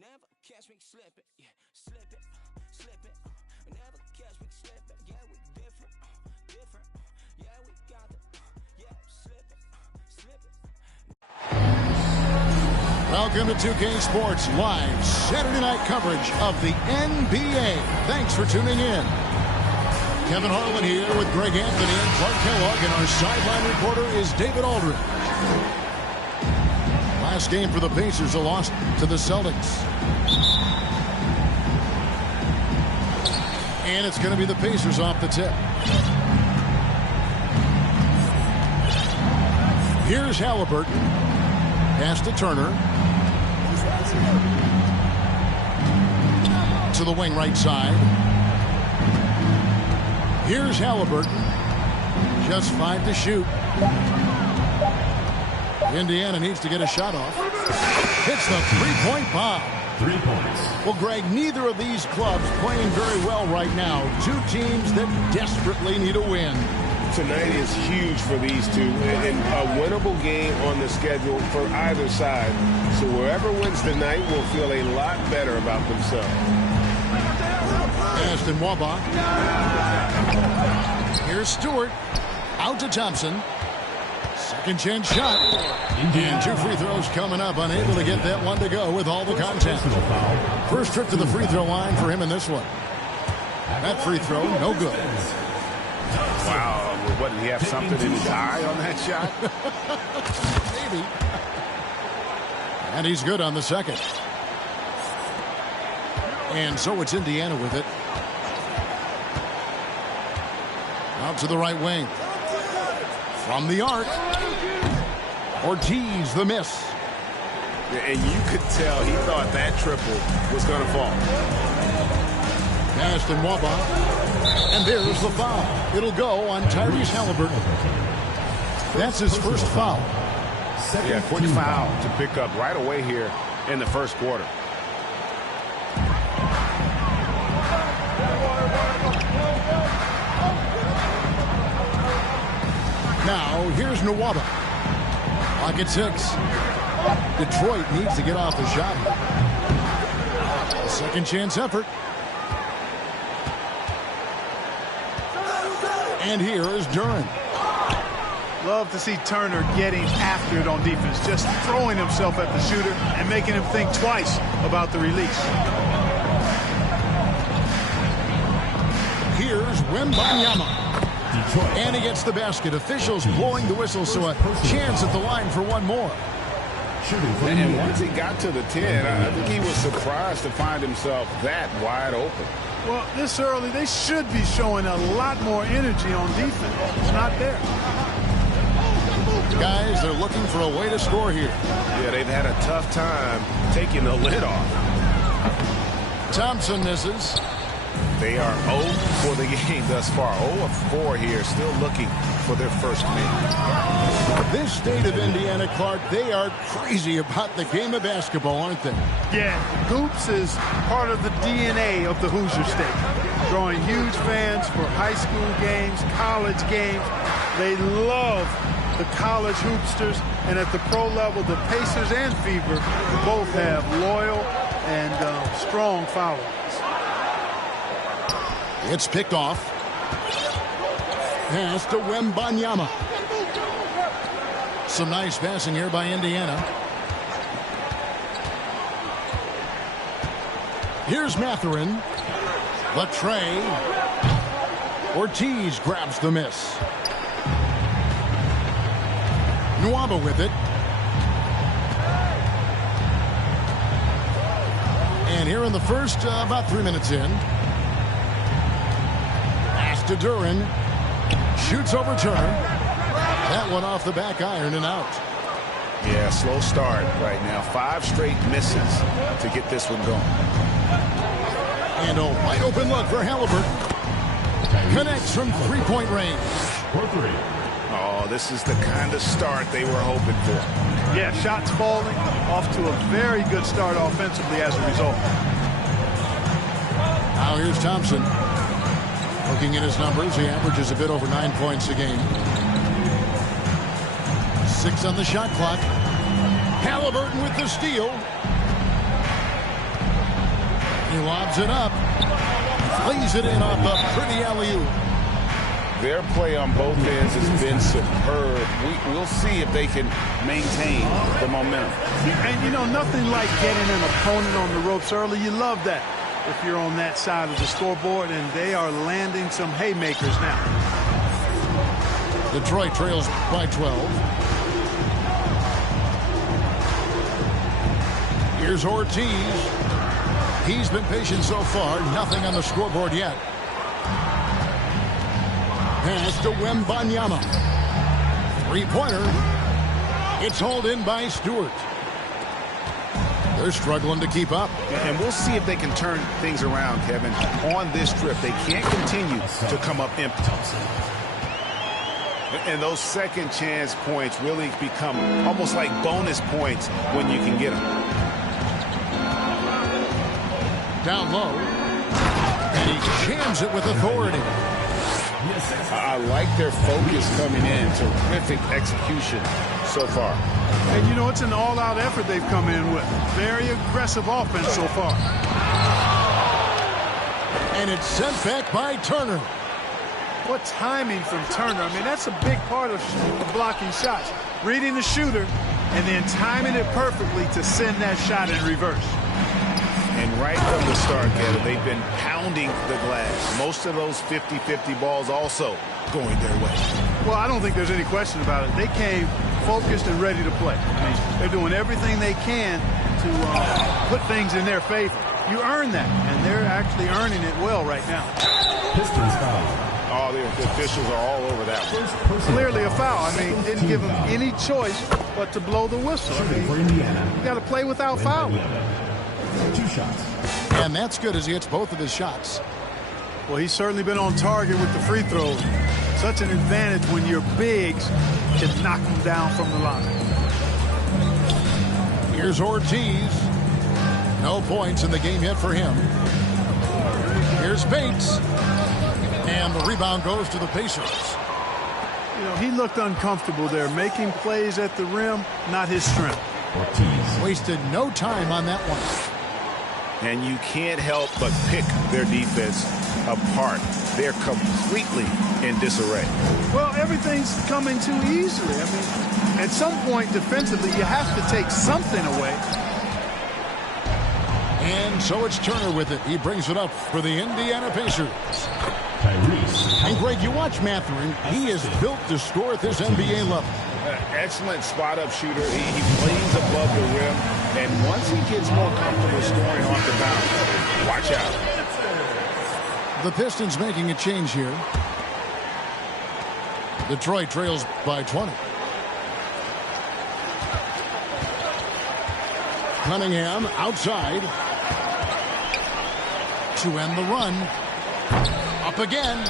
Never catch me slipping, yeah, slipping, slipping. Never catch me slipping, yeah, we different, different. Yeah, we got it, yeah, slipping, slipping. Welcome to 2K Sports Live Saturday night coverage of the NBA. Thanks for tuning in. Kevin Harlan here with Greg Anthony and Clark Kellogg, and our sideline reporter is David Aldridge. Last game for the Pacers, a loss to the Celtics. And it's going to be the Pacers off the tip. Here's Halliburton. Pass to Turner. To the wing right side. Here's Halliburton. Just 5 to shoot. Indiana needs to get a shot off. Hits the three-point bomb. 3 points. Well, Greg, neither of these clubs playing very well right now. Two teams that desperately need a win. Tonight is huge for these two, and a winnable game on the schedule for either side. So whoever wins tonight will feel a lot better about themselves. Aston Waba. Here's Stewart. Out to Thompson. Second chance shot. And 2 free throws coming up. Unable to get that one to go with all the contact. First trip to the free throw line for him in this one. That free throw, no good. Wow. What, did he have something in his eye on that shot? Maybe. And he's good on the second. And so it's Indiana with it. Out to the right wing. From the arc. Ortiz, the miss. And you could tell he thought that triple was going to fall. Aston Waba. And there's the foul. It'll go on Tyrese Halliburton. That's his first foul. Yeah, quick foul to pick up right away here in the first quarter. Now, here's Nwaba. Pocket 6. Detroit needs to get off the shot. Second chance effort. And here is Duran. Love to see Turner getting after it on defense, just throwing himself at the shooter and making him think twice about the release. Here's Wembanyama. And he gets the basket. Officials blowing the whistle, so a chance at the line for one more. And once he got to the 10, I think he was surprised to find himself that wide open. Well, this early, they should be showing a lot more energy on defense. It's not there. Guys, they're looking for a way to score here. Yeah, they've had a tough time taking the lid off. Thompson misses. They are 0 for the game thus far. 0 of 4 here, still looking for their first win. This state of Indiana, Clark, they are crazy about the game of basketball, aren't they? Yeah, hoops is part of the DNA of the Hoosier State. Drawing huge fans for high school games, college games. They love the college hoopsters, and at the pro level, the Pacers and Fever both have loyal and strong followers. It's picked off. Pass to Wembanyama. Some nice passing here by Indiana. Here's Mathurin. The tray. Ortiz grabs the miss. Nwaba with it. And here in the first, about 3 minutes in. Pass to Duran. Shoots over Turner. That one off the back iron and out. Yeah, slow start right now. 5 straight misses to get this one going. And a wide open look for Halliburton. Connects from three-point range. Oh, this is the kind of start they were hoping for. Yeah, shots falling, off to a very good start offensively as a result. Now here's Thompson. Looking at his numbers, he averages a bit over 9 points a game. 6 on the shot clock. Halliburton with the steal. He lobs it up. Lays it in off a pretty alley-oop. Their play on both ends has been superb. We'll see if they can maintain the momentum. And, you know, nothing like getting an opponent on the ropes early. You love that if you're on that side of the scoreboard, and they are landing some haymakers now. Detroit trails by 12. Here's Ortiz. He's been patient so far. Nothing on the scoreboard yet. Pass to Wembanyama. Three-pointer. It's hauled in by Stewart. They're struggling to keep up. And we'll see if they can turn things around, Kevin. On this trip, they can't continue to come up empty. And those second chance points really become almost like bonus points when you can get them. Down low. And he jams it with authority. I like their focus coming in. Terrific execution so far. And, you know, it's an all-out effort they've come in with. Very aggressive offense so far. And it's sent back by Turner. What timing from Turner. I mean, that's a big part of blocking shots. Reading the shooter and then timing it perfectly to send that shot in reverse. And right from the start, Kevin, they've been pounding the glass. Most of those 50-50 balls also going their way. Well, I don't think there's any question about it. They came focused and ready to play. I mean, they're doing everything they can to put things in their favor. You earn that, and they're actually earning it well right now. Pistons foul. Oh, the officials are all over that one. Clearly a foul. I mean, didn't give them any choice but to blow the whistle. I mean, you got to play without fouling. 2 shots. And that's good as he hits both of his shots. Well, he's certainly been on target with the free throws. Such an advantage when your bigs can knock them down from the line. Here's Ortiz. No points in the game yet for him. Here's Bates. And the rebound goes to the Pacers. You know, he looked uncomfortable there. Making plays at the rim, not his strength. Ortiz wasted no time on that one. And you can't help but pick their defense apart. They're completely in disarray. Well, everything's coming too easily. I mean, at some point defensively, you have to take something away. And so it's Turner with it. He brings it up for the Indiana Pacers. And Greg, you watch Mathurin. He is built to score at this NBA level. Excellent spot-up shooter. He plays above the rim. And once he gets more comfortable scoring off the bounce, watch out. The Pistons making a change here. Detroit trails by 20. Cunningham outside to end the run. Up again.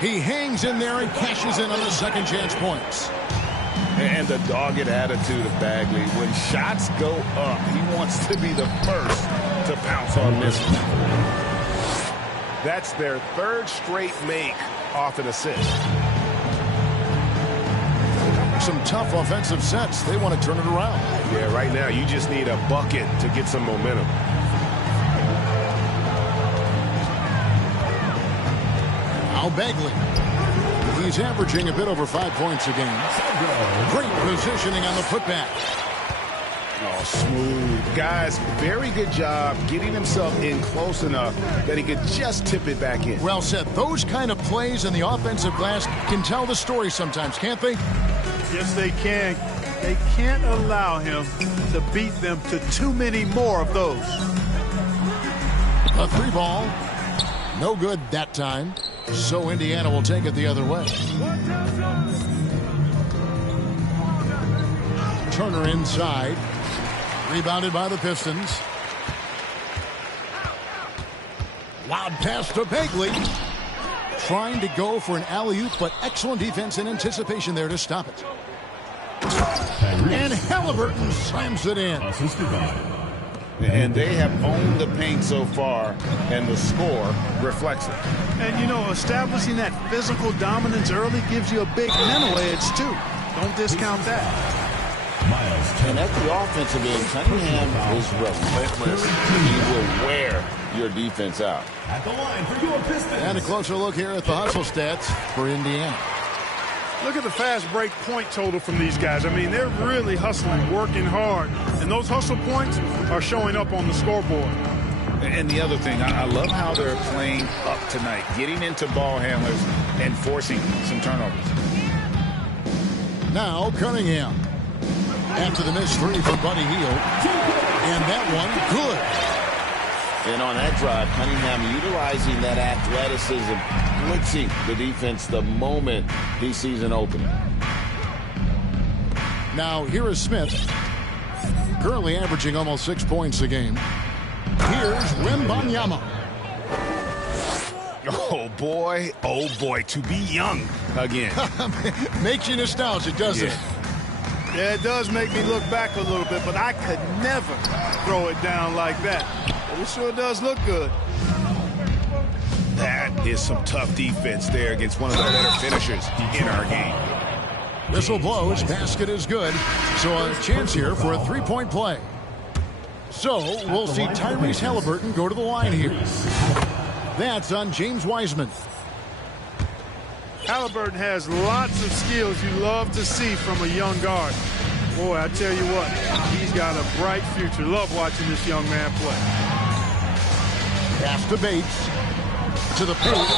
He hangs in there and cashes in on the second chance points. And the dogged attitude of Bagley. When shots go up, he wants to be the first to pounce on misses. That's their 3rd straight make off an assist. Some tough offensive sets. They want to turn it around. Yeah, right now you just need a bucket to get some momentum. Now Bagley. He's averaging a bit over 5 points a game. Great positioning on the putback. Oh, smooth. Guys, very good job getting himself in close enough that he could just tip it back in. Well said. Those kind of plays in the offensive glass can tell the story sometimes, can't they? Yes, they can. They can't allow him to beat them to too many more of those. A 3-ball. No good that time. So Indiana will take it the other way. Turner inside. Rebounded by the Pistons. Loud pass to Bagley. Trying to go for an alley-oop, but excellent defense and anticipation there to stop it. And Halliburton slams it in. And they have owned the paint so far, and the score reflects it. And, you know, establishing that physical dominance early gives you a big mental edge, too. Don't discount that. And at the offensive end, Cunningham is relentless. He will wear your defense out. At the line for your Pistons. And a closer look here at the hustle stats for Indiana. Look at the fast break point total from these guys. I mean, they're really hustling, working hard. And those hustle points are showing up on the scoreboard. And the other thing, I love how they're playing up tonight, getting into ball handlers and forcing some turnovers. Now Cunningham. After the missed three for Buddy Hield. And that one, good. And on that drive, Cunningham utilizing that athleticism, blitzing the defense the moment he sees an opening. Now here is Smith. Currently averaging almost 6 points a game. Here's Wembanyama. Oh boy, to be young again. Makes you nostalgic, doesn't it? Yeah, it does make me look back a little bit, but I could never throw it down like that. But it sure does look good. That is some tough defense there against one of the better finishers in our game. Whistle blows, basket is good. So a chance here for a three-point play. So we'll see Tyrese Halliburton go to the line here. That's on James Wiseman. Halliburton has lots of skills you love to see from a young guard. Boy, I tell you what, he's got a bright future. Love watching this young man play. Pass to Bates. To the post.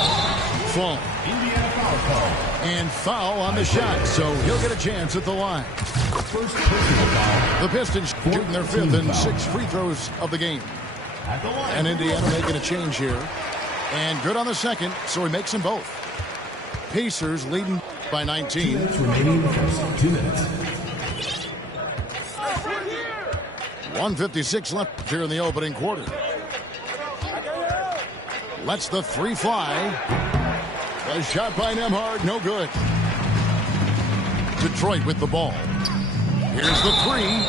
Fall. Indiana foul call. And foul on the shot, so he'll get a chance at the line. First personal foul. The Pistons shooting their fifth and 6 free throws of the game. At the line. And Indiana making a change here. And good on the second, so he makes them both. Pacers leading by 19. 2 minutes remaining in the first. 2 minutes. 1:56 left here in the opening quarter. Lets the three fly. A shot by Nembhard, no good. Detroit with the ball. Here's the three.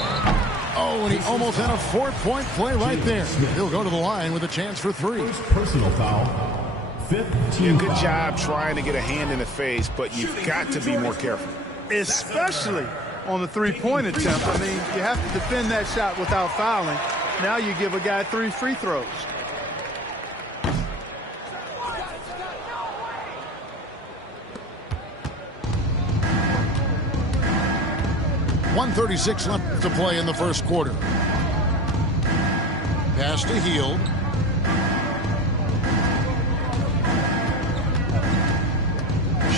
Oh, and he almost had a 4-point play right there. He'll go to the line with a chance for 3. First personal foul. 5th team Good foul. job trying to get a hand in the face, but you've got to be more careful. Especially on the three-point attempt. I mean, you have to defend that shot without fouling. Now you give a guy 3 free throws. .136 left to play in the first quarter. Pass to Hield.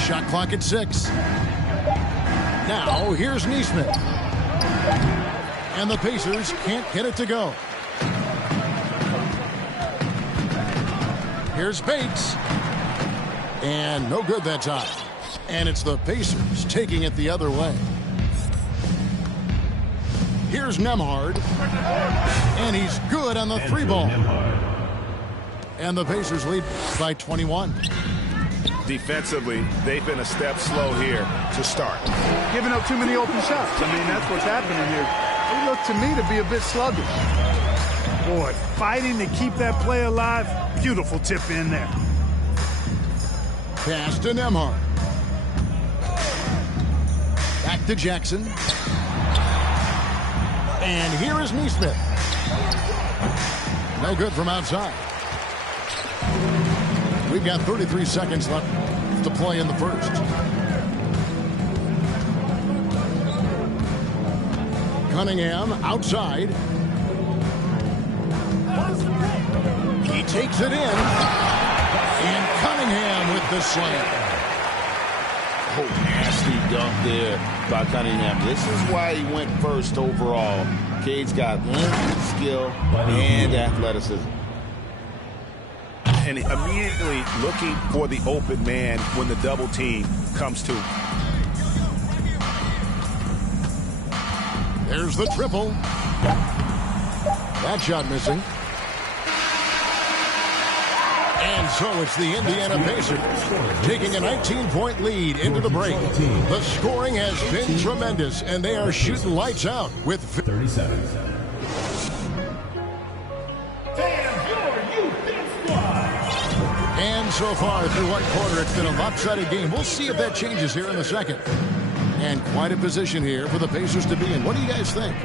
Shot clock at 6. Now here's Nesmith. And the Pacers can't get it to go. Here's Bates. And no good that time. And it's the Pacers taking it the other way. Here's Nembhard. And he's good on the 3-ball. And the Pacers lead by 21. Defensively, they've been a step slow here to start. Giving up too many open shots. I mean, that's what's happening here. They look to me to be a bit sluggish. Boy, fighting to keep that play alive. Beautiful tip in there. Pass to Nembhard. Back to Jackson. And here is Nesmith. No good from outside. We've got 33 seconds left to play in the first. Cunningham outside. He takes it in. And Cunningham with the slam. Oh, nasty dunk there by Cunningham. This is why he went first overall. Cade's got length, skill, and athleticism. and immediately looking for the open man when the double team comes to. There's the triple. That shot missing. And so it's the Indiana Pacers taking a 19-point lead into the break. The scoring has been tremendous, and they are shooting lights out with 37. And so far through one quarter, it's been a lopsided game. We'll see if that changes here in the second. And quite a position here for the Pacers to be in. What do you guys think?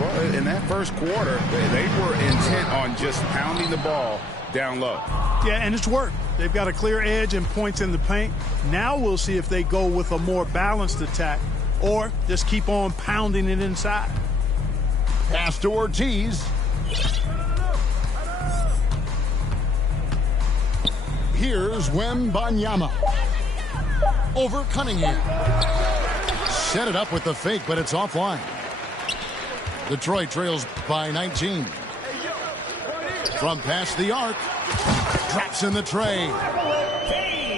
Well, in that first quarter, they were intent on just pounding the ball down low. Yeah, and it's worked. They've got a clear edge and points in the paint. Now we'll see if they go with a more balanced attack or just keep on pounding it inside. Pass to Ortiz. Here's Wembanyama. Over Cunningham. Set it up with the fake, but it's offline. Detroit trails by 19. From past the arc. Drops in the tray.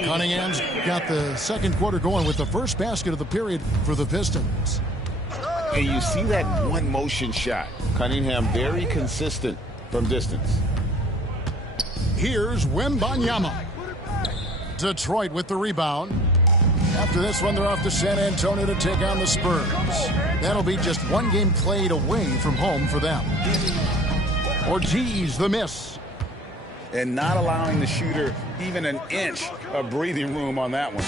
Cunningham's got the second quarter going with the first basket of the period for the Pistons. And you see that one motion shot. Cunningham very consistent from distance. Here's Wembanyama. Detroit with the rebound. After this one, they're off to San Antonio to take on the Spurs. That'll be just one game played away from home for them. Ortiz, the miss. And not allowing the shooter even an inch of breathing room on that one.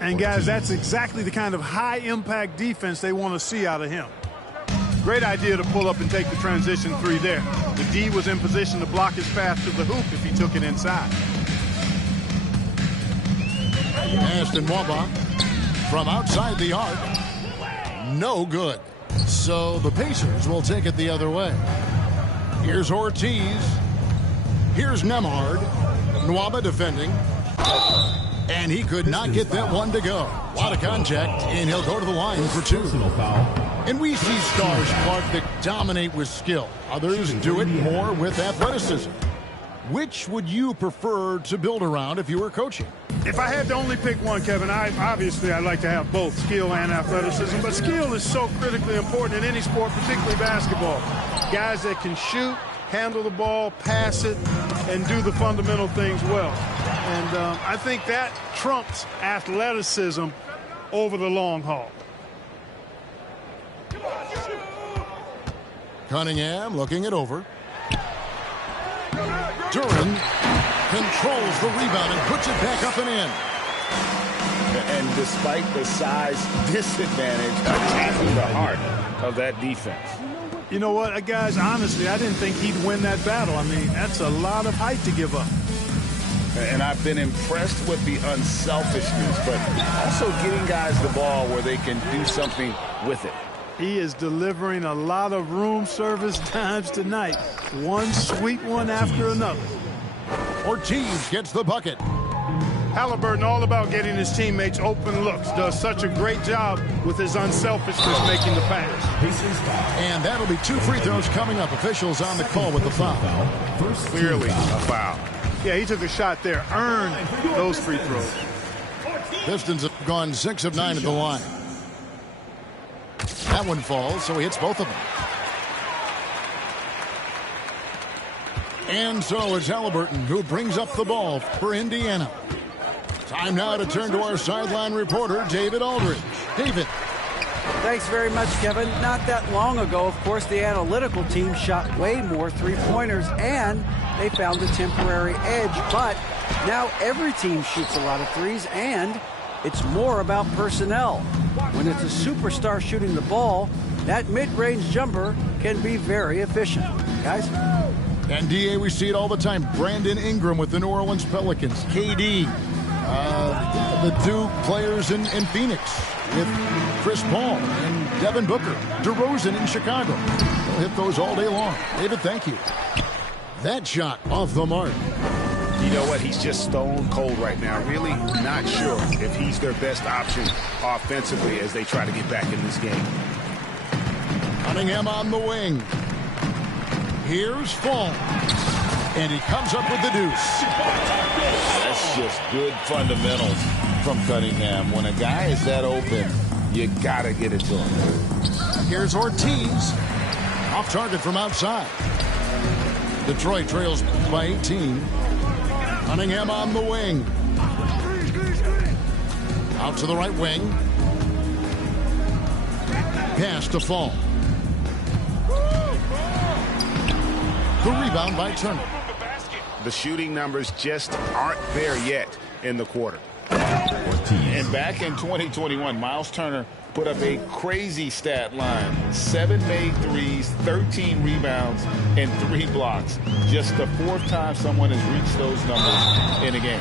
And, guys, that's exactly the kind of high-impact defense they want to see out of him. Great idea to pull up and take the transition three there. The D was in position to block his path to the hoop if he took it inside. Aston Wamba from outside the arc. No good. So the Pacers will take it the other way. Here's Ortiz. Here's Nemhard. Nwaba defending. And he could not get that one to go. A lot of contact, and he'll go to the line for two. And we see stars, Clark, that dominate with skill. Others do it more with athleticism. Which would you prefer to build around if you were coaching? If I had to only pick one, Kevin, I'd like to have both skill and athleticism. But skill is so critically important in any sport, particularly basketball. Guys that can shoot, handle the ball, pass it, and do the fundamental things well. And I think that trumps athleticism over the long haul. Cunningham looking it over. Duran controls the rebound and puts it back up and in. And despite the size disadvantage, attacking the heart of that defense. You know what, guys, honestly, I didn't think he'd win that battle. I mean, that's a lot of height to give up. And I've been impressed with the unselfishness, but also getting guys the ball where they can do something with it. He is delivering a lot of room service times tonight. One sweet one after another. Ortiz gets the bucket. Halliburton all about getting his teammates open looks. Does such a great job with his unselfishness making the pass. And that'll be two free throws coming up. Officials on the call with the foul. Clearly a foul. Yeah, he took a shot there. Earned those free throws. Pistons have gone 6 of 9 at the line. That one falls, so he hits both of them. And so it's Halliburton who brings up the ball for Indiana. Time now to turn to our sideline reporter, David Aldridge. David. Thanks very much, Kevin. Not that long ago, of course, the analytical team shot way more three-pointers, and they found a temporary edge. But now every team shoots a lot of threes, and it's more about personnel. When it's a superstar shooting the ball, that mid-range jumper can be very efficient. Guys? And, D.A., we see it all the time. Brandon Ingram with the New Orleans Pelicans. KD. The two players in Phoenix with Chris Paul and Devin Booker. DeRozan in Chicago. They'll hit those all day long. David, thank you. That shot off the mark. You know what? He's just stone cold right now. Really not sure if he's their best option offensively as they try to get back in this game. Cunningham on the wing. Here's Fall. And he comes up with the deuce. That's just good fundamentals from Cunningham. When a guy is that open, you got to get it to him. Here's Ortiz. Off target from outside. Detroit trails by 18. Cunningham on the wing. Out to the right wing. Pass to Fall. The rebound by Turner. The shooting numbers just aren't there yet in the quarter. And back in 2021, Miles Turner put up a crazy stat line. 7 made threes, 13 rebounds, and 3 blocks. Just the 4th time someone has reached those numbers in a game.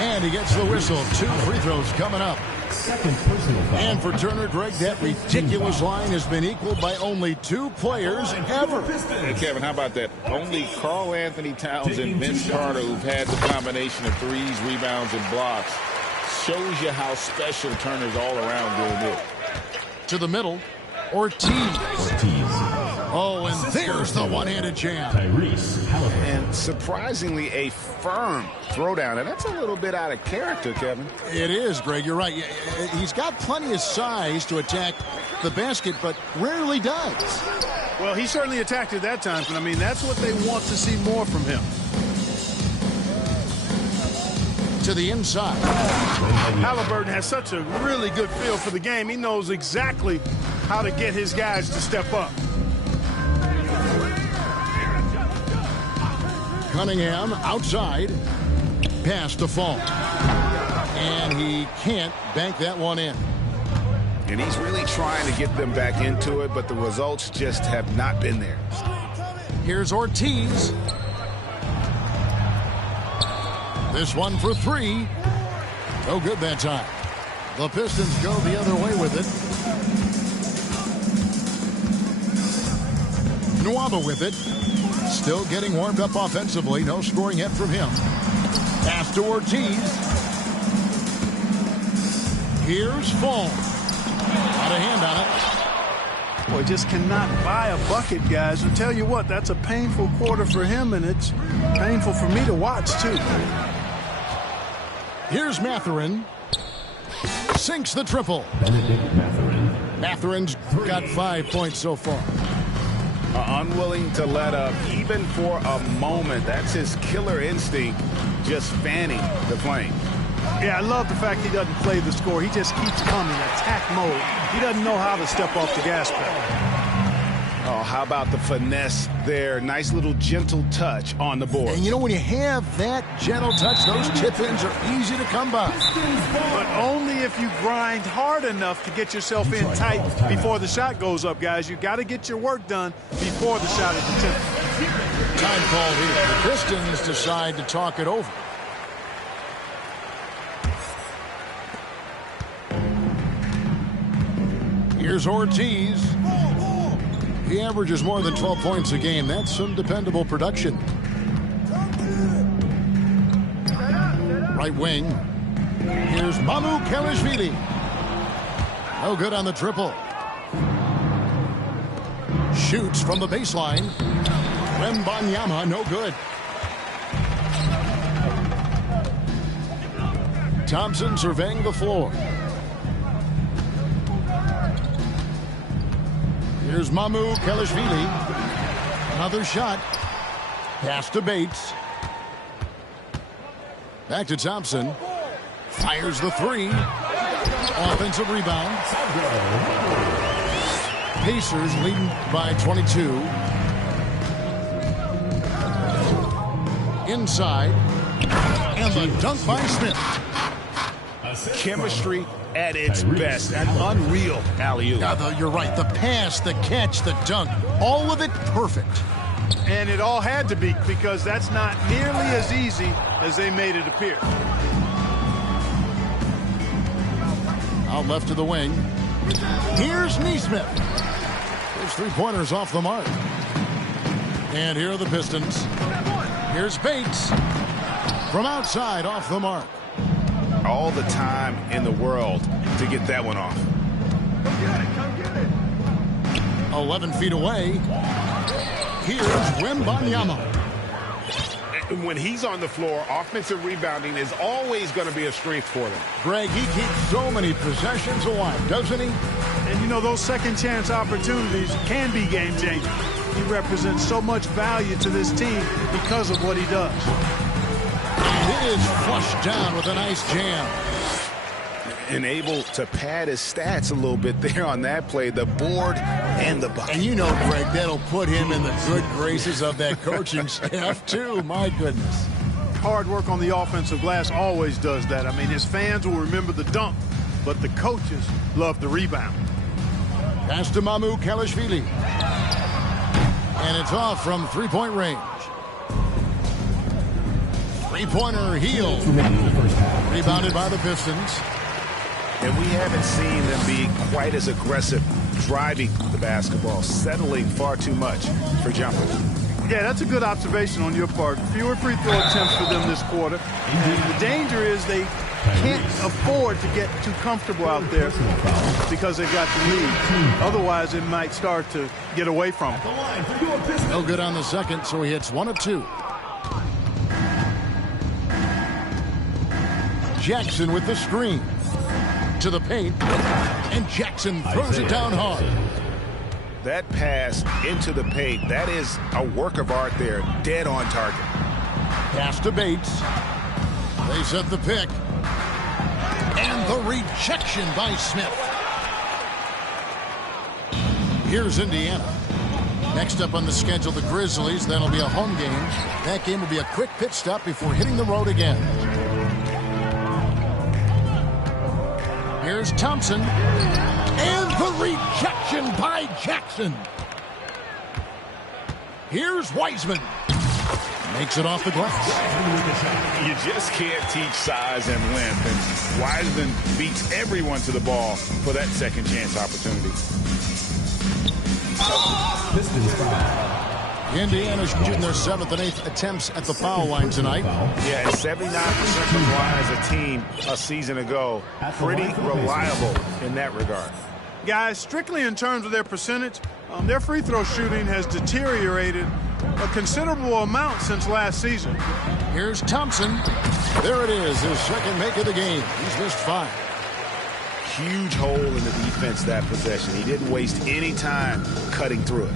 And he gets the whistle. 2 free throws coming up. Second personal foul. And for Turner, Greg, that ridiculous line has been equaled by only 2 players ever. Hey, Kevin, how about that? Only Karl Anthony Towns and Vince Carter, who've had the combination of threes, rebounds, and blocks. Shows you how special Turner's all around doing it. To the middle, Ortiz. Oh, and there's the one-handed jam. And surprisingly, a firm throwdown. And that's a little bit out of character, Kevin. It is, Greg. You're right. He's got plenty of size to attack the basket, but rarely does. Well, he certainly attacked it that time, but I mean, that's what they want to see more from him. To the inside. Halliburton has such a really good feel for the game. He knows exactly how to get his guys to step up. Cunningham outside. Pass to Fall. And he can't bank that one in. And he's really trying to get them back into it, but the results just have not been there. Here's Ortiz. This one for 3. No good that time. The Pistons go the other way with it. Nwaba with it. Still getting warmed up offensively. No scoring yet from him. Pass to Ortiz. Here's Fall. Got a hand on it. Boy, just cannot buy a bucket, guys. I'll tell you what, that's a painful quarter for him, and it's painful for me to watch, too. Here's Mathurin. Sinks the triple. Mathurin's got 5 points so far. Unwilling to let up even for a moment. That's his killer instinct, just fanning the flame. Yeah, I love the fact he doesn't play the score. He just keeps coming, attack mode. He doesn't know how to step off the gas pedal. Oh, how about the finesse there? Nice little gentle touch on the board. And you know, when you have that gentle touch, those tip-ins are easy to come by. But only if you grind hard enough to get yourself in tight before the shot goes up, guys. You got to get your work done before the shot is attempted. Time called here. The Pistons decide to talk it over. Here's Ortiz. He averages more than 12 points a game. That's some dependable production. Right wing. Here's Mamu Kelishvili. No good on the triple. Shoots from the baseline. Wembanyama, no good. Thompson surveying the floor. Here's Mamu Kelishvili. Another shot. Pass to Bates. Back to Thompson. Fires the 3. Offensive rebound. Pacers leading by 22. Inside. And the dunk by Smith. Chemistry at its best. An unreal alley-oop. You're right. The pass, the catch, the dunk. All of it perfect. And it all had to be, because that's not nearly as easy as they made it appear. Out left to the wing. Here's Neesmith. His 3-pointers off the mark. And here are the Pistons. Here's Bates. From outside, off the mark. All the time in the world to get that one off. 11 feet away. Here's Wembanyama. When he's on the floor, offensive rebounding is always going to be a strength for them. Greg, he keeps so many possessions alive, doesn't he? And you know, those second chance opportunities can be game changing. He represents so much value to this team because of what he does. It is flushed down with a nice jam. And able to pad his stats a little bit there on that play, the board and the bucket. And you know, Greg, that'll put him in the good graces of that coaching staff, too. My goodness. Hard work on the offensive glass always does that. I mean, his fans will remember the dunk, but the coaches love the rebound. Pass to Mamu Kalashvili. And it's off from three-point range. Three-pointer heel. Rebounded by the Pistons. And we haven't seen them be quite as aggressive driving the basketball, settling far too much for jumpers. Yeah, that's a good observation on your part. Fewer free throw attempts for them this quarter. And the danger is they can't afford to get too comfortable out there because they've got the lead. Otherwise, it might start to get away from them. No good on the second, so he hits 1 of 2. Jackson with the screen. To the paint, and Jackson throws it down hard. That pass into the paint, that is a work of art there, dead on target. Pass to Bates. They set the pick. And the rejection by Smith. Here's Indiana. Next up on the schedule, the Grizzlies. That'll be a home game. That game will be a quick pit stop before hitting the road again. Here's Thompson. And the rejection by Jackson. Here's Wiseman. Makes it off the glass. You just can't teach size and length, and Wiseman beats everyone to the ball for that second chance opportunity. Indiana's shooting their 7th and 8th attempts at the foul line tonight. Yeah, 79% from line as a team a season ago. Pretty reliable in that regard. Guys, strictly in terms of their percentage, their free throw shooting has deteriorated a considerable amount since last season. Here's Thompson. There it is, his second make of the game. He's missed 5. Huge hole in the defense that possession. He didn't waste any time cutting through it.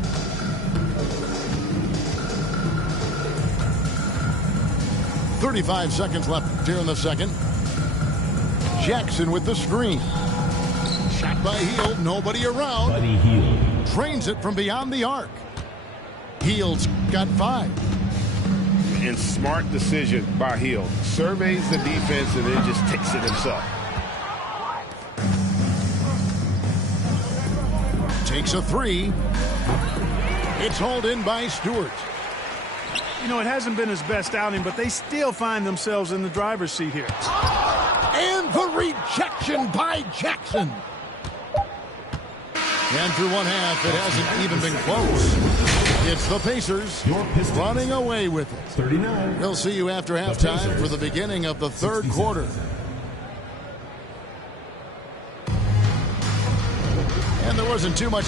.35 seconds left here in the second. Jackson with the screen. Shot by Hield, nobody around. Buddy Hield. Trains it from beyond the arc. Hield's got 5. And smart decision by Hield. Surveys the defense and then just takes it himself. Takes a 3. It's hauled in by Stewart. You know, it hasn't been his best outing, but they still find themselves in the driver's seat here. And the rejection by Jackson. And through one half, it hasn't even been close. It's the Pacers running away with it. 39. We'll see you after halftime for the beginning of the third quarter. And there wasn't too much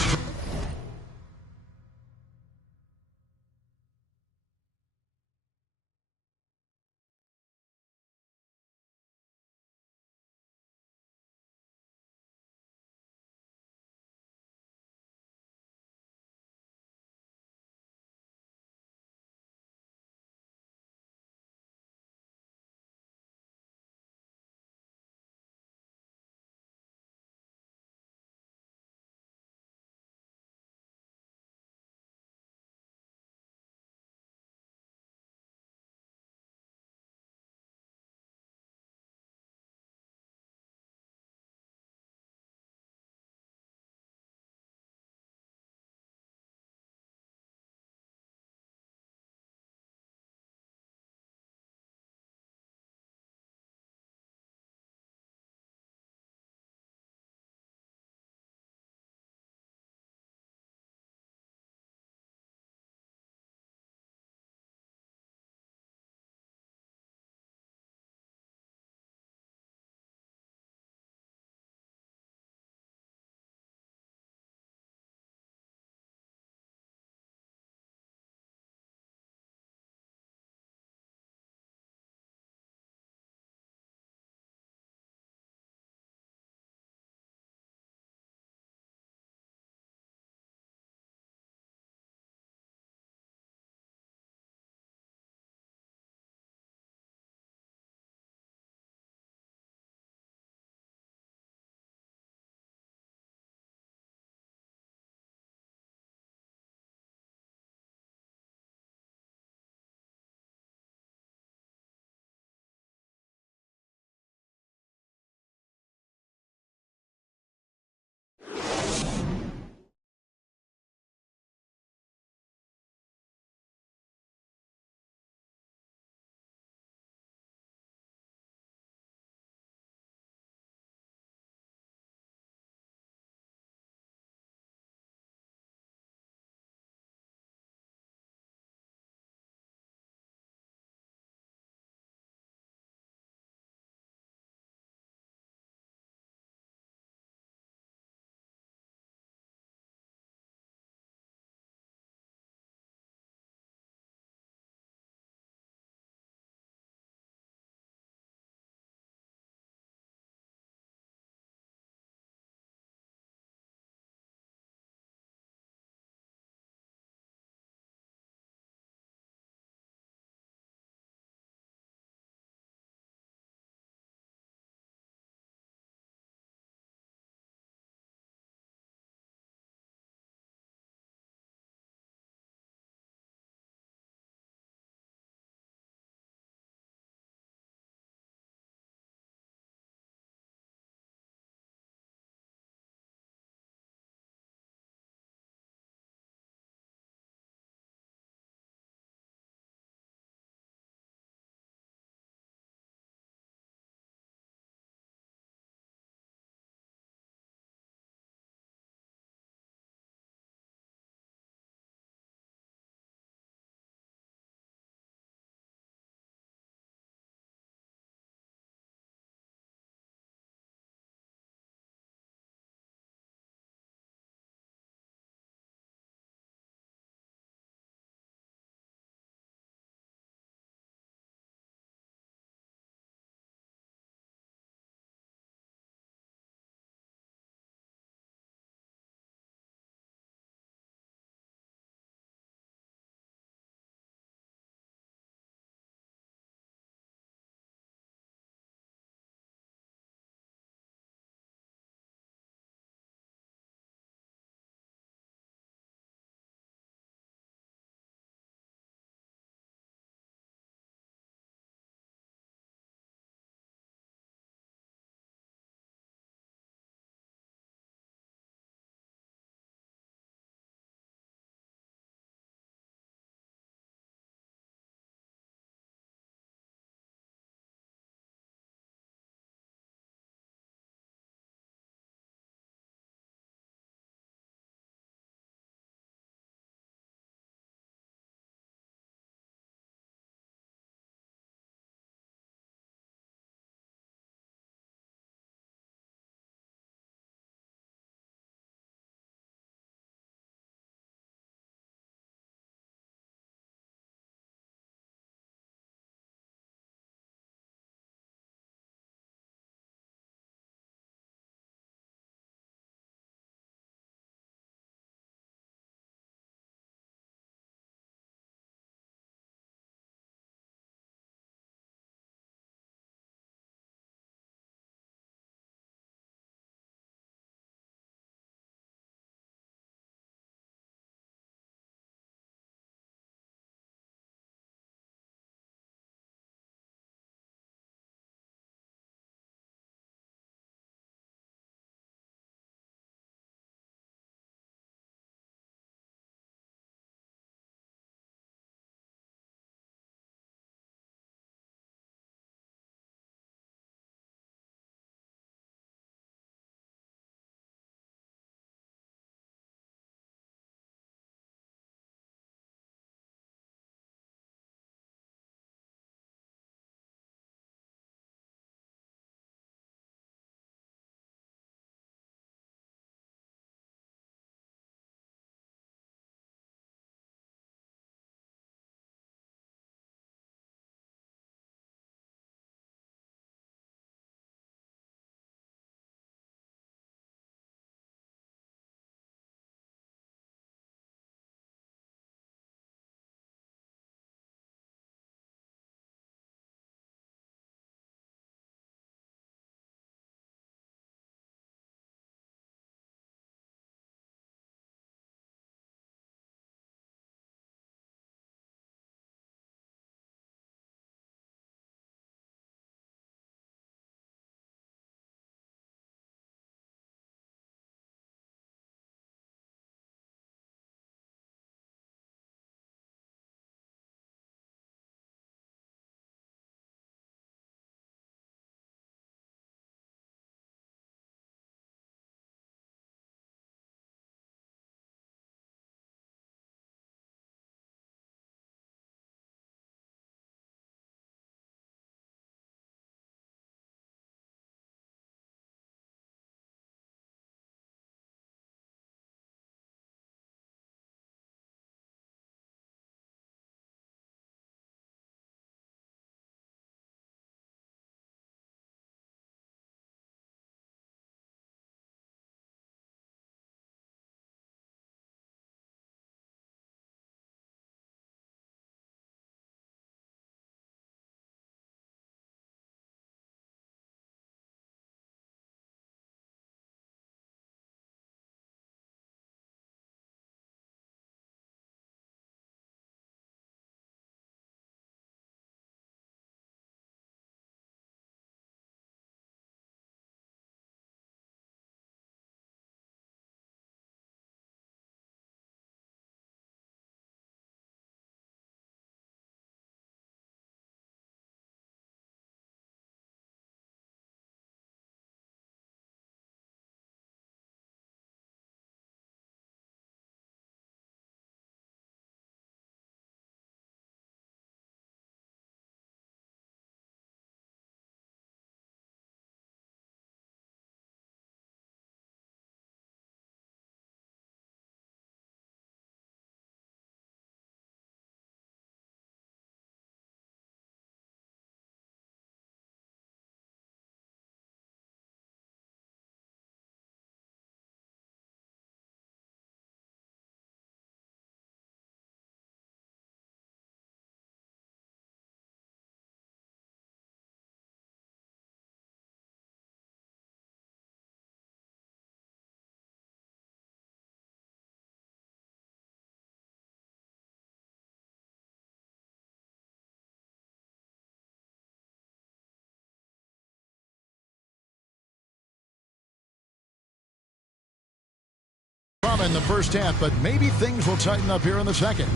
drama in the first half, but maybe things will tighten up here in the second.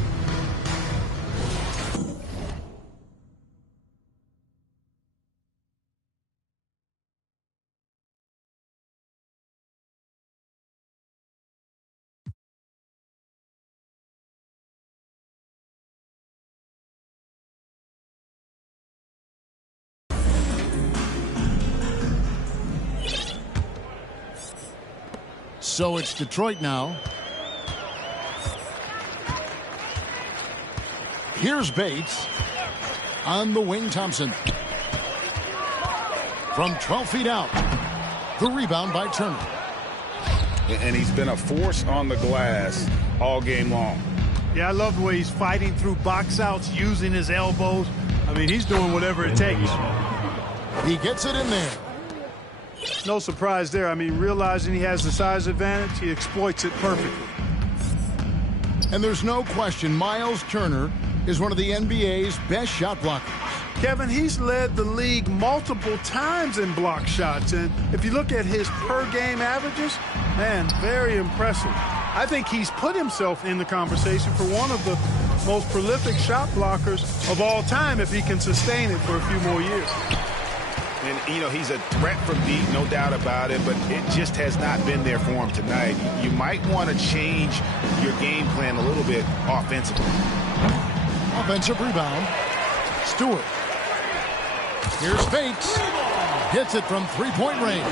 So it's Detroit now. Here's Bates. On the wing, Thompson. From 12 feet out. The rebound by Turner. And he's been a force on the glass all game long. Yeah, I love the way he's fighting through box outs, using his elbows. I mean, he's doing whatever it takes. He gets it in there. No surprise there. I mean, realizing he has the size advantage, he exploits it perfectly. And there's no question Miles Turner is one of the NBA's best shot blockers. Kevin, he's led the league multiple times in block shots. And if you look at his per-game averages, man, very impressive. I think he's put himself in the conversation for one of the most prolific shot blockers of all time if he can sustain it for a few more years. And, you know, he's a threat from deep, no doubt about it, but it just has not been there for him tonight. You might want to change your game plan a little bit offensively. Offensive rebound. Stewart. Here's Bates. Hits it from three-point range.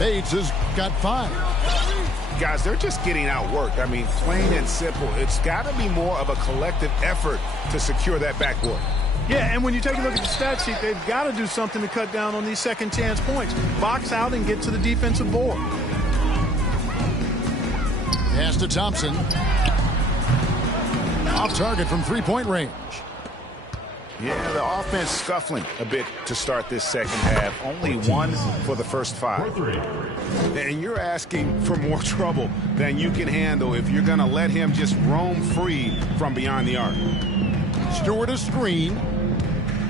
Bates has got 5. Guys, they're just getting outworked. I mean, plain and simple. It's got to be more of a collective effort to secure that backboard. Yeah, and when you take a look at the stat sheet, they've got to do something to cut down on these second chance points. Box out and get to the defensive board. Pass to Thompson. Off target from three-point range. Yeah, the offense scuffling a bit to start this second half. Only 1 for the first 5. And you're asking for more trouble than you can handle if you're going to let him just roam free from beyond the arc. Stewart a screen.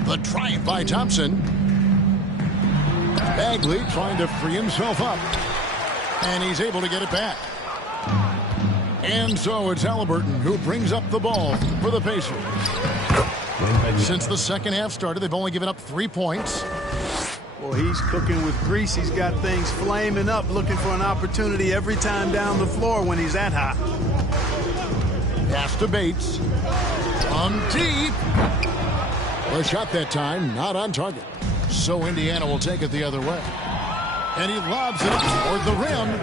The drive by Thompson. Bagley trying to free himself up. And he's able to get it back. And so it's Halliburton who brings up the ball for the Pacers. Since the second half started, they've only given up 3 points. Well, he's cooking with grease. He's got things flaming up, looking for an opportunity every time down the floor when he's that hot. Pass to Bates. On deep. The shot that time, not on target. So Indiana will take it the other way. And he lobs it toward the rim.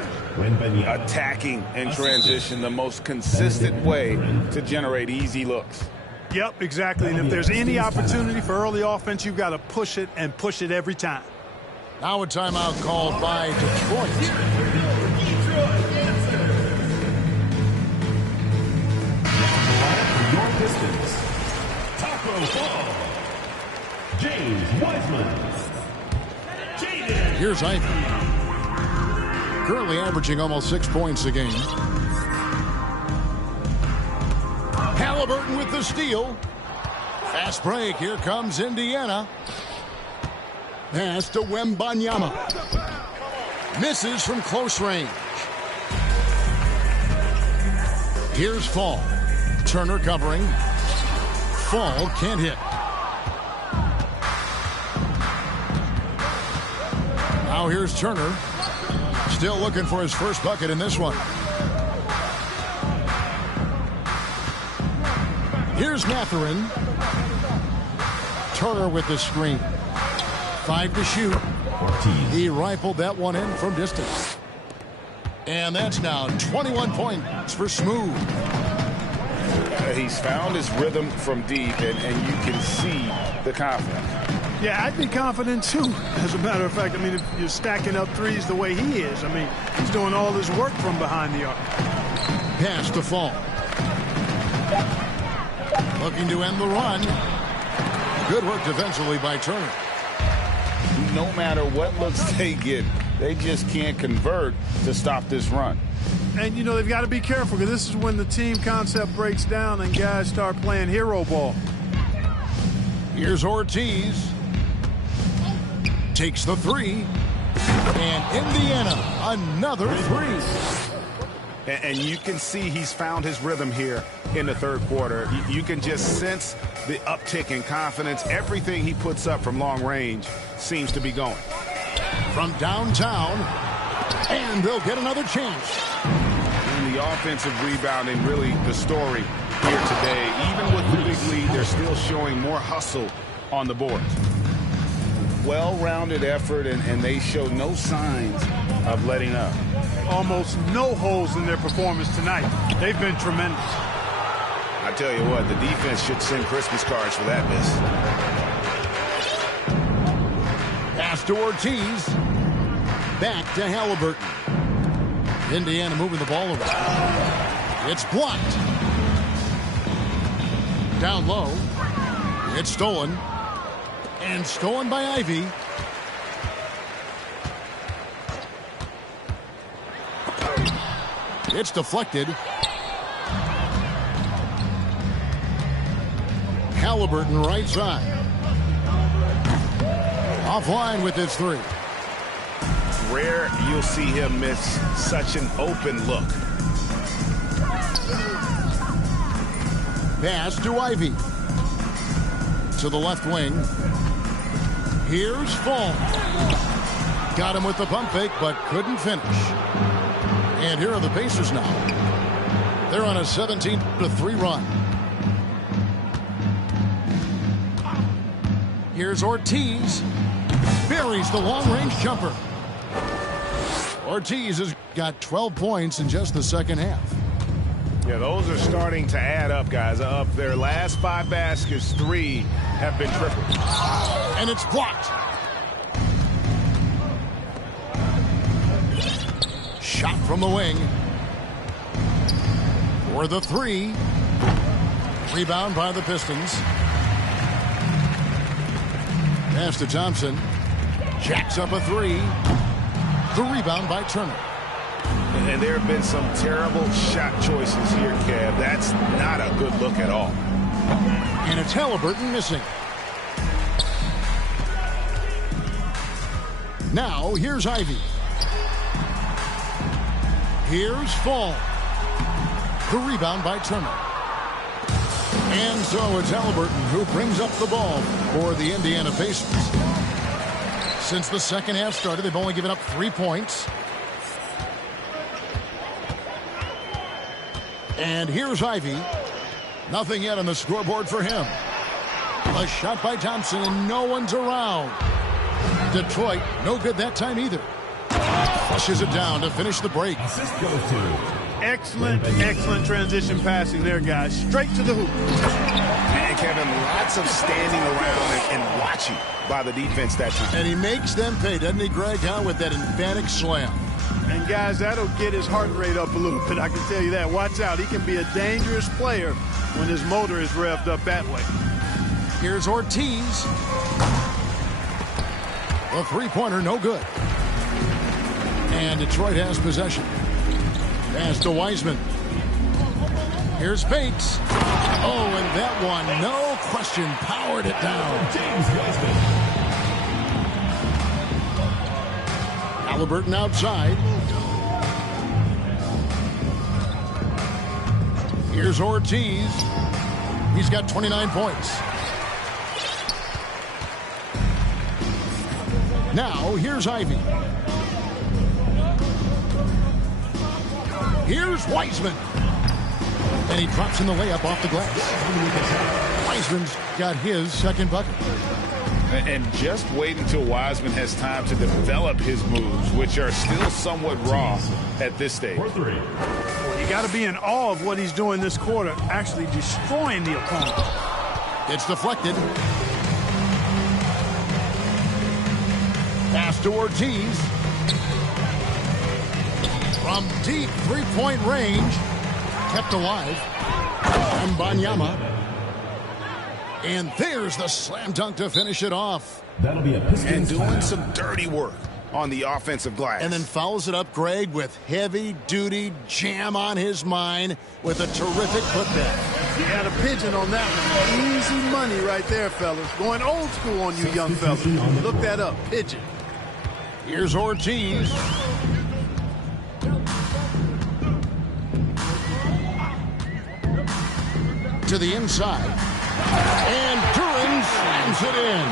Attacking in transition, the most consistent way to generate easy looks. Yep, exactly. And if there's any opportunity for early offense, you've got to push it and push it every time. Now a timeout called by Detroit. Your Pistons. Taco Fall. James Wiseman. Here's Ivey. Currently averaging almost 6 points a game. Halliburton with the steal. Fast break. Here comes Indiana. Pass to Wembanyama. Misses from close range. Here's Fall. Turner covering. Fall can't hit. Now here's Turner. Still looking for his first bucket in this one. Here's Mathurin. Turner with the screen. 5 to shoot. He rifled that one in from distance. And that's now 21 points for Smooth. He's found his rhythm from deep, and you can see the confidence. Yeah, I'd be confident too. As a matter of fact, I mean, if you're stacking up threes the way he is, I mean, he's doing all his work from behind the arc. Pass to Fall. Looking to end the run. Good work defensively by Turner. No matter what looks they get, they just can't convert to stop this run. And, you know, they've got to be careful because this is when the team concept breaks down and guys start playing hero ball. Here's Ortiz. Takes the 3. And Indiana, another 3. And you can see he's found his rhythm here in the third quarter. You can just sense the uptick in confidence. Everything he puts up from long range seems to be going. From downtown, and they'll get another chance. And the offensive rebounding, really the story here today. Even with the big lead, they're still showing more hustle on the board. Well-rounded effort, and they show no signs of letting up. Almost no holes in their performance tonight. They've been tremendous. I tell you what, the defense should send Christmas cards for that miss. Pass to Ortiz. Back to Halliburton. Indiana moving the ball around. It's blocked. Down low. It's stolen. And stolen by Ivy. It's deflected. Halliburton right side. Offline with his three. Rare you'll see him miss such an open look. Pass to Ivy. To the left wing. Here's Fall. Got him with the pump fake, but couldn't finish. And here are the Pacers now. They're on a 17-3 run. Here's Ortiz. Buries the long-range jumper. Ortiz has got 12 points in just the second half. Yeah, those are starting to add up, guys. Up their last 5 baskets, 3 have been triples. And it's blocked. Shot from the wing. For the 3. Rebound by the Pistons. Pass to Thompson. Jacks up a 3. The rebound by Turner. And there have been some terrible shot choices here, Kev. That's not a good look at all. And it's Halliburton missing. Now, here's Ivy. Here's Fall. The rebound by Turner. And so it's Halliburton who brings up the ball for the Indiana Pacers. Since the second half started, they've only given up 3 points. And here's Ivy. Nothing yet on the scoreboard for him. A shot by Thompson, and no one's around. Detroit, no good that time either. Flushes it down to finish the break. Excellent transition passing there, guys. Straight to the hoop. And Kevin, lots of standing around and watching by the defense that time. And he makes them pay, doesn't he, Greg, with that emphatic slam. And, guys, that'll get his heart rate up a little bit, I can tell you that. Watch out. He can be a dangerous player when his motor is revved up that way. Here's Ortiz. A three-pointer, no good. And Detroit has possession. Pass to Wiseman. Here's Bates. Oh, and that one, no question, powered it down. James Wiseman. Halliburton outside. Here's Ortiz. He's got 29 points. Now, here's Ivy. Here's Wiseman. And he drops in the layup off the glass. Wiseman's got his second bucket. And just wait until Wiseman has time to develop his moves, which are still somewhat raw at this stage. For 3. You got to be in awe of what he's doing this quarter, actually destroying the opponent. It's deflected. Pass to Ortiz. From deep three-point range. Kept alive. And Banyama. And there's the slam dunk to finish it off. That'll be a Pistons And doing timeout. some dirty work on the offensive glass. And then follows it up, Greg, with heavy-duty jam on his mind with a terrific putback. You had a pigeon on that one. Easy money right there, fellas. Going old school on you young fellas. Look that up. Pigeon. Here's Ortiz. to the inside. And Duran slams it in.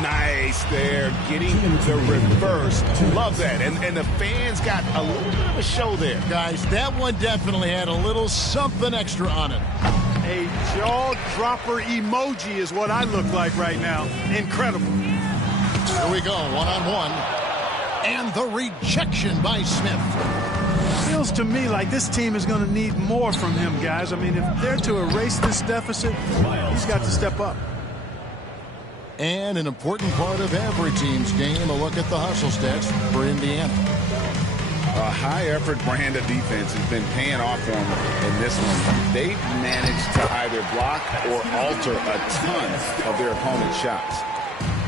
Nice there, getting the reverse. Love that. And the fans got a little bit of a show there. Guys, that one definitely had a little something extra on it. A jaw-dropper emoji is what I look like right now. Incredible. Here we go, one-on-one. And the rejection by Smith. Feels to me like this team is going to need more from him, guys. I mean, if they're to erase this deficit, he's got to step up. And an important part of every team's game, a look at the hustle stats for Indiana. A high-effort brand of defense has been paying off for them in this one. They've managed to either block or alter a ton of their opponent's shots.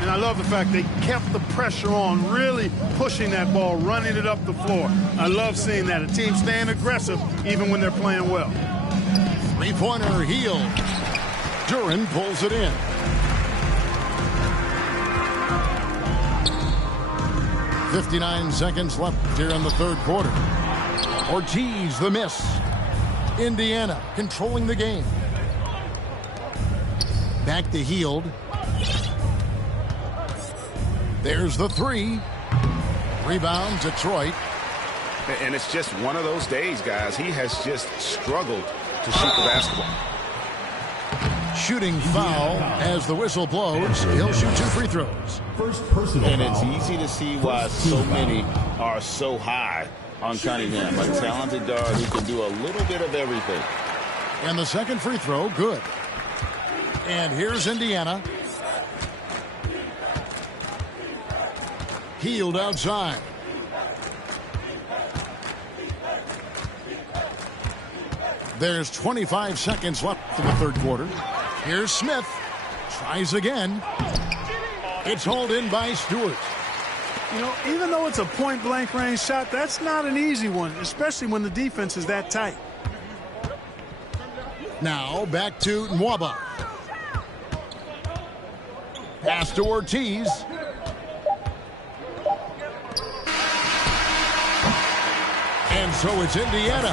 And I love the fact they kept the pressure on, really pushing that ball, running it up the floor. I love seeing that. A team staying aggressive even when they're playing well. Three-pointer heel. Duran pulls it in. .59 seconds left here in the third quarter. Ortiz the miss. Indiana controlling the game. Back to Hield. There's the three. Rebound, Detroit. And it's just one of those days, guys. He has just struggled to shoot the basketball. Shooting foul as the whistle blows. He'll shoot 2 free throws. First personal And foul. it's easy to see why so many are so high on Cunningham. A talented guard who can do a little bit of everything. And the second free throw, good. And here's Indiana. Hield outside. There's 25 seconds left in the third quarter. Here's Smith. Tries again. It's hauled in by Stewart. You know, even though it's a point-blank range shot, that's not an easy one, especially when the defense is that tight. Now back to Nwaba. Pass to Ortiz. And so it's Indiana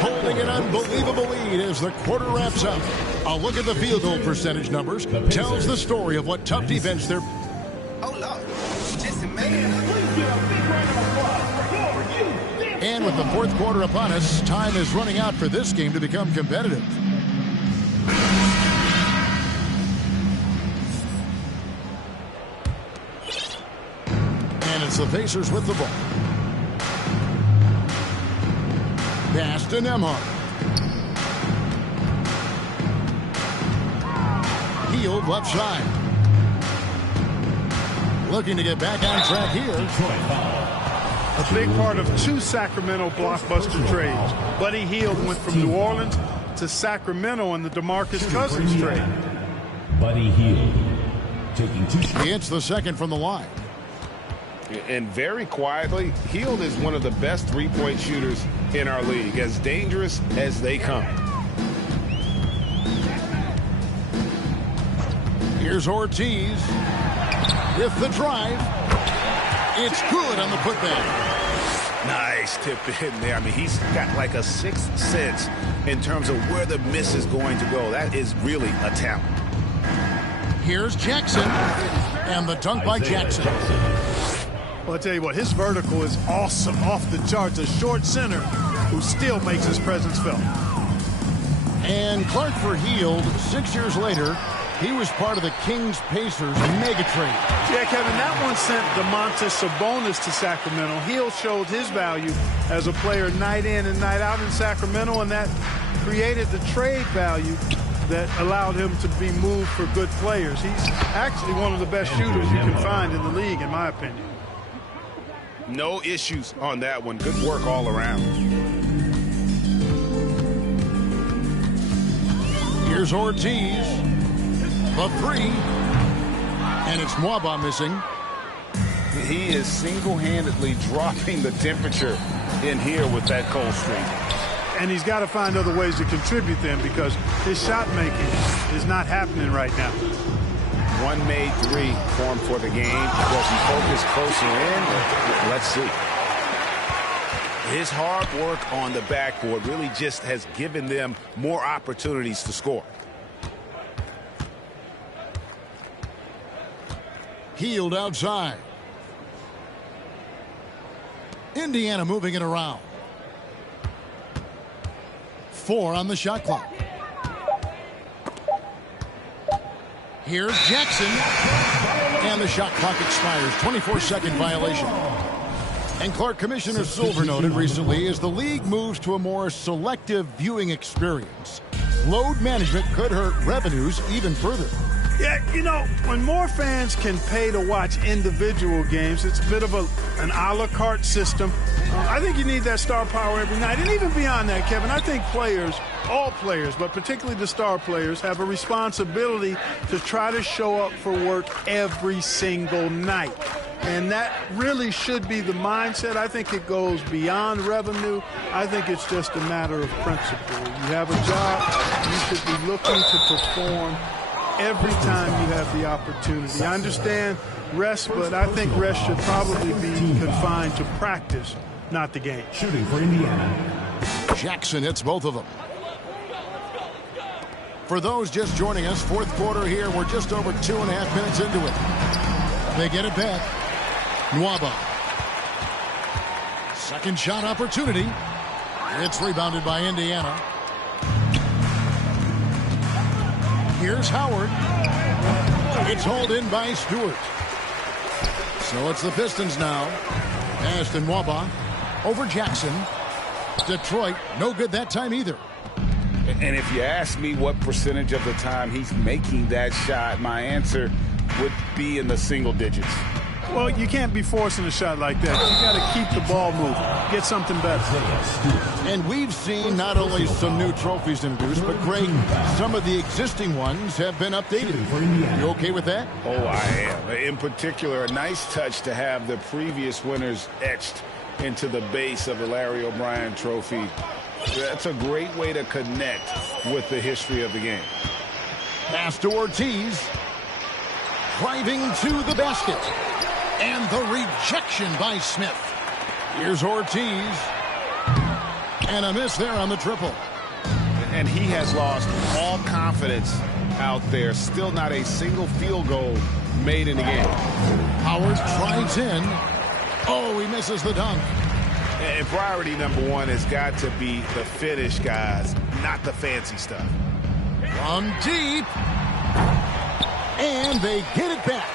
holding an unbelievable lead as the quarter wraps up. A look at the field goal percentage numbers tells the story of what tough defense they're... And with the fourth quarter upon us, time is running out for this game to become competitive. And it's the Pacers with the ball. Pass to Nembhard. Hield left side. Looking to get back on track here. A big part of 2 Sacramento blockbuster trades. Buddy Hield went from New Orleans to Sacramento in the DeMarcus Cousins trade. Buddy Hield taking 2 shots. He hits the second from the line. And very quietly, Hield is one of the best three-point shooters in our league, as dangerous as they come. Here's Ortiz with the drive. It's good on the putback. Nice tip in there. I mean, he's got like a sixth sense in terms of where the miss is going to go. That is really a talent. Here's Jackson. And the dunk by Jackson. Well, I'll tell you what, his vertical is awesome, off the charts. A short center who still makes his presence felt. And Clark for Hield, 6 years later, he was part of the Kings-Pacers mega trade. Yeah, Kevin, that one sent Domantas Sabonis to Sacramento. Hield showed his value as a player night in and night out in Sacramento, and that created the trade value that allowed him to be moved for good players. He's actually one of the best shooters you can find in the league, in my opinion. No issues on that one. Good work all around. Here's Ortiz. The three. And it's Nwaba missing. He is single-handedly dropping the temperature in here with that cold streak. And he's got to find other ways to contribute then, because his shot making is not happening right now. One made three for him for the game. Does he focus closer in? Let's see. His hard work on the backboard really just has given them more opportunities to score. Healed outside. Indiana moving it around. 4 on the shot clock. Here's Jackson. And the shot clock expires. 24-second violation. And Clark, Commissioner Silver noted recently as the league moves to a more selective viewing experience, load management could hurt revenues even further. Yeah, you know, when more fans can pay to watch individual games, it's a bit of an a la carte system. I think you need that star power every night. And even beyond that, Kevin, I think players, all players, but particularly the star players, have a responsibility to try to show up for work every single night. And that really should be the mindset. I think it goes beyond revenue. I think it's just a matter of principle. You have a job, you should be looking to perform every time you have the opportunity. I understand rest, but I think rest should probably be confined to practice, not the game. Shooting for Indiana. Jackson hits both of them. For those just joining us, fourth quarter here. We're just over 2.5 minutes into it. They get it back. Nwaba. Second shot opportunity. It's rebounded by Indiana. Here's Howard. It's hauled in by Stewart. So it's the Pistons now. Pass to Nwaba. Over Jackson. Detroit, no good that time either. And if you ask me what percentage of the time he's making that shot, my answer would be in the single digits. Well, you can't be forcing a shot like that. You got to keep the ball moving. Get something better. And we've seen not only some new trophies introduced, but Greg, some of the existing ones have been updated. You okay with that? Oh, I am. In particular, a nice touch to have the previous winners etched into the base of the Larry O'Brien trophy. That's a great way to connect with the history of the game. Pass to Ortiz. Driving to the basket. And the rejection by Smith. Here's Ortiz. And a miss there on the triple. And he has lost all confidence out there. Still not a single field goal made in the game. Howard drives in. Oh, he misses the dunk. And priority number one has got to be the finish, guys, not the fancy stuff. From deep. And they get it back.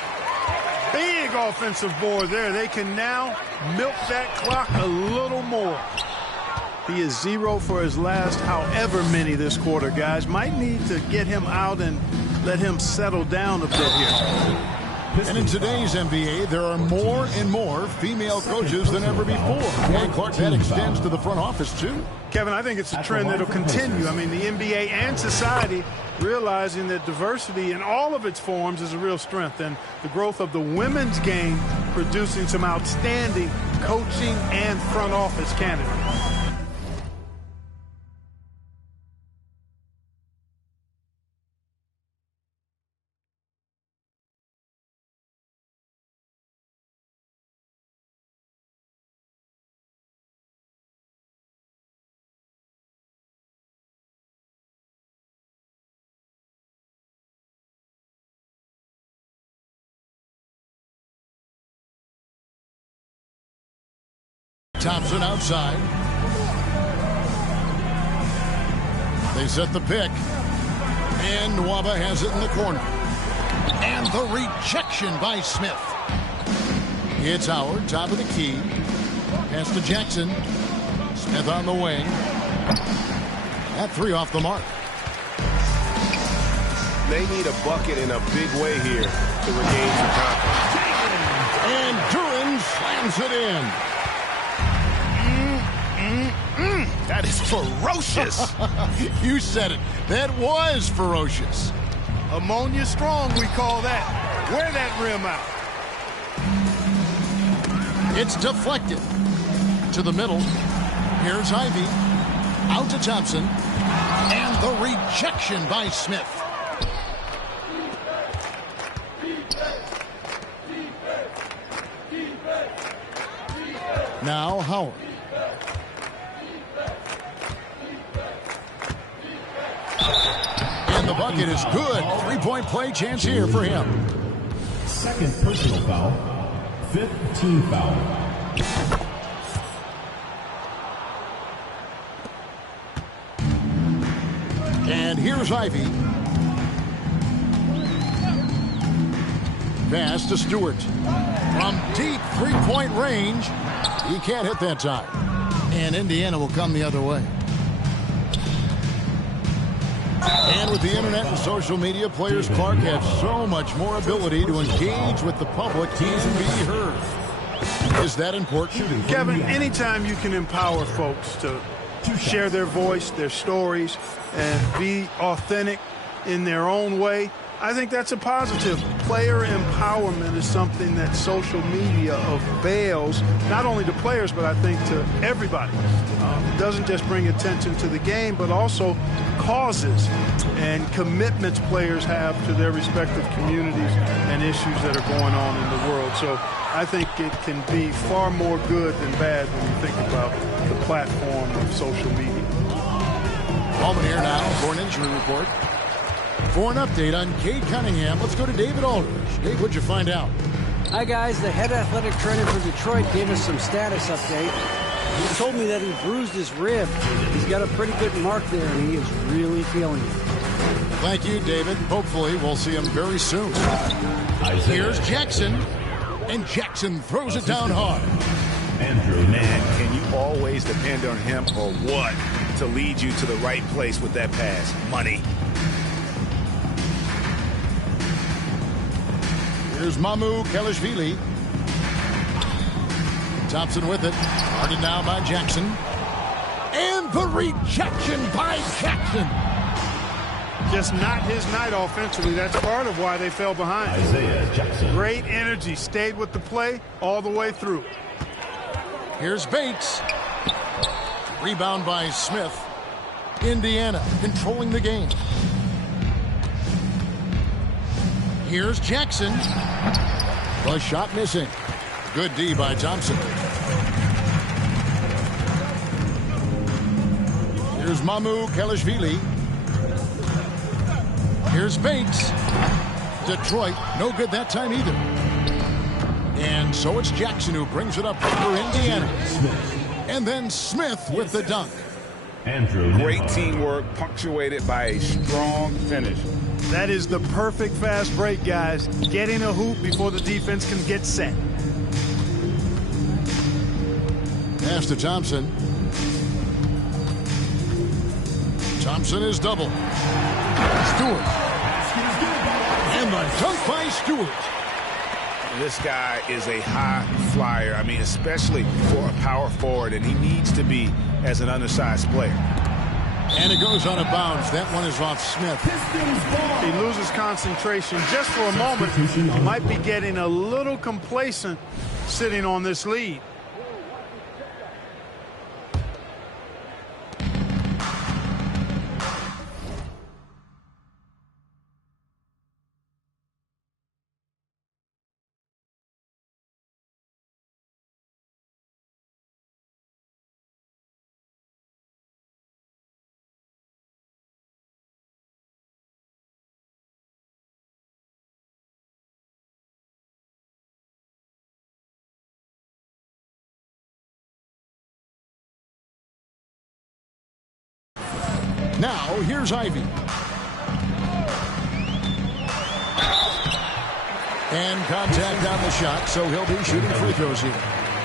Big offensive board there. They can now milk that clock a little more. He is 0 for his last however many this quarter, guys. Might need to get him out and let him settle down a bit here. And in today's NBA, there are more and more female coaches than ever before. And Clark, that extends to the front office, too. Kevin, I think it's a trend that'll continue. I mean, the NBA and society realizing that diversity in all of its forms is a real strength. And the growth of the women's game producing some outstanding coaching and front office candidates. Thompson outside. They set the pick. And Nwaba has it in the corner. And the rejection by Smith. It's Howard, top of the key. Pass to Jackson. Smith on the wing. That three off the mark. They need a bucket in a big way here to regain some confidence. And Duran slams it in. That is ferocious. You said it. That was ferocious. Ammonia strong, we call that. Wear that rim out. It's deflected to the middle. Here's Ivy. Out to Thompson. And the rejection by Smith. Now Howard. bucket is good. Three-point play chance here for him. Second personal foul. Fifth team foul. And here's Ivy. Pass to Stewart. From deep three-point range. He can't hit that time. And Indiana will come the other way. And with the internet and social media, players Clark have so much more ability to engage with the public and be heard. Is that important? Kevin, anytime you can empower folks to share their voice, their stories, and be authentic in their own way, I think that's a positive. Player empowerment is something that social media avails, not only to players, but I think to everybody. It doesn't just bring attention to the game, but also causes and commitments players have to their respective communities and issues that are going on in the world. So I think it can be far more good than bad when you think about the platform of social media. Ballman here now for an injury report. For an update on Cade Cunningham, let's go to David Aldridge. Dave, what'd you find out? Hi, guys. The head athletic trainer for Detroit gave us some status update. He told me that he bruised his rib. He's got a pretty good mark there, and he is really feeling it. Thank you, David. Hopefully, we'll see him very soon. Here's Jackson, and Jackson throws it down hard. Andrew, man, can you always depend on him or what to lead you to the right place with that pass? Money. Here's Mamu Kelishvili. Thompson with it. Guarded now by Jackson. And the rejection by Jackson. Just not his night offensively. That's part of why they fell behind. Isaiah Jackson. Great energy. Stayed with the play all the way through. Here's Bates. Rebound by Smith. Indiana controlling the game. Here's Jackson. The shot missing. Good D by Thompson. Here's Mamu Kelishvili. Here's Bates. Detroit, no good that time either. And so it's Jackson who brings it up for Indiana. And then Smith with the dunk. Andrew. Great teamwork punctuated by a strong finish. That is the perfect fast break, guys. Getting a hoop before the defense can get set. Pass to Thompson. Thompson is double. Stewart. And the dunk by Stewart. This guy is a high flyer. I mean, especially for a power forward, and he needs to be as an undersized player. And it goes on a bounce. That one is off Smith. He loses concentration just for a moment. Might be getting a little complacent sitting on this lead. Now, here's Ivy. And contact on the shot, so he'll be shooting free throws here.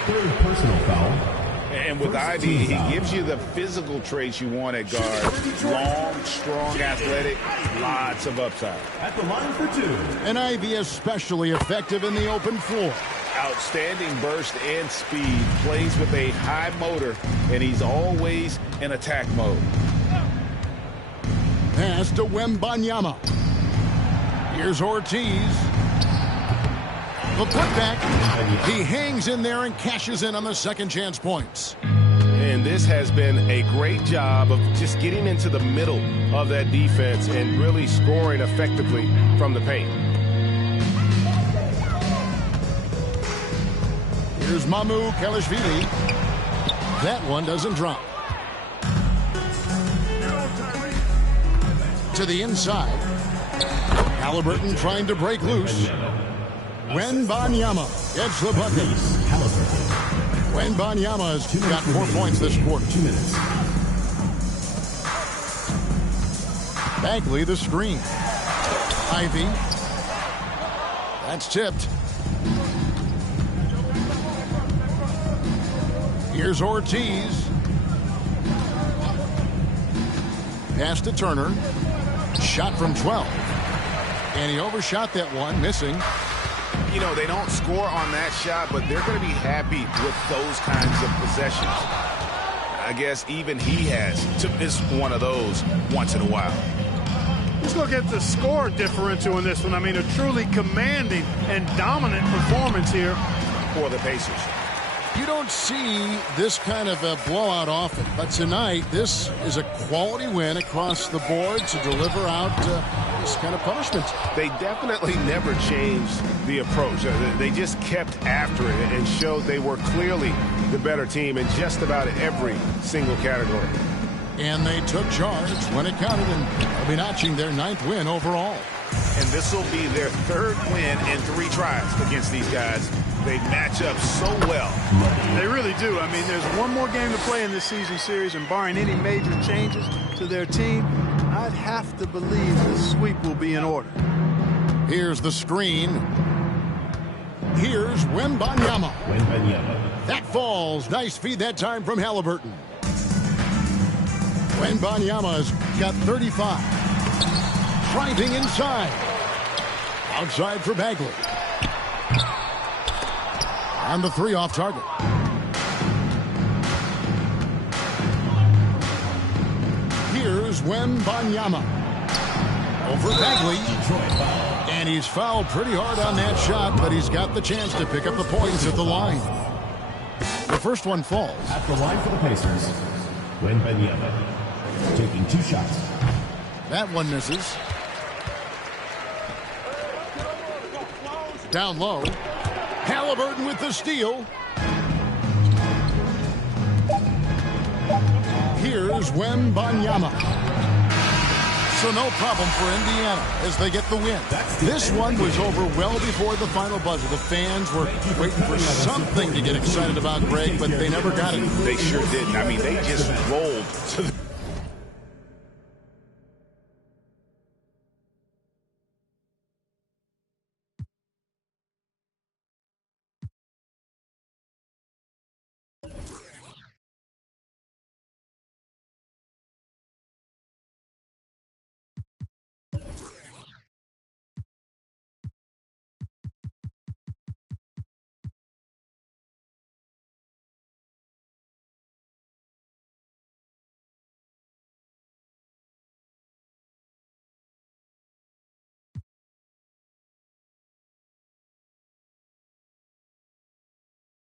Third personal foul. And with Ivy, he gives you the physical traits you want at guard. Long, strong, athletic, lots of upside. At the line for two. And Ivy especially effective in the open floor. Outstanding burst and speed. Plays with a high motor, and he's always in attack mode. Pass to Wembanyama. Here's Ortiz. The putback. He hangs in there and cashes in on the second chance points. And this has been a great job of just getting into the middle of that defense and really scoring effectively from the paint. Here's Mamu Kelishvili. That one doesn't drop. To the inside. Halliburton trying to break loose. Wembanyama gets the bucket. Wembanyama has got 4 points this quarter. 2 minutes. Bagley the screen. Ivy. That's tipped. Here's Ortiz. Pass to Turner. Shot from 12. And he overshot that one, missing. You know, they don't score on that shot, but they're going to be happy with those kinds of possessions. I guess even he has to miss one of those once in a while. Let's look at the score differential in this one. I mean, a truly commanding and dominant performance here For the Pacers. You don't see this kind of a blowout often, but tonight this is a quality win across the board to deliver out this kind of punishment. They definitely never changed the approach. They just kept after it and showed they were clearly the better team in just about every single category. And they took charge when it counted, and they'll be notching their 9th win overall. And this will be their 3rd win in 3 tries against these guys. They match up so well. They really do. I mean, there's one more game to play in this season series, and barring any major changes to their team, I'd have to believe the sweep will be in order. Here's the screen. Here's Wembanyama. That falls. Nice feed that time from Halliburton. Wembanyama's got 35. Driving inside. Outside for Bagley. And the 3 off target. Here's Wembanyama. Over Bagley. And he's fouled pretty hard on that shot, but he's got the chance to pick up the points at the line. The first one falls. At the line for the Pacers, Wembanyama taking 2 shots. That one misses. Down low. Halliburton with the steal. Here's Wembanyama. So no problem for Indiana as they get the win. This one was over well before the final buzzer. The fans were waiting for something to get excited about, Greg, but they never got it. They sure didn't. I mean, they just rolled to the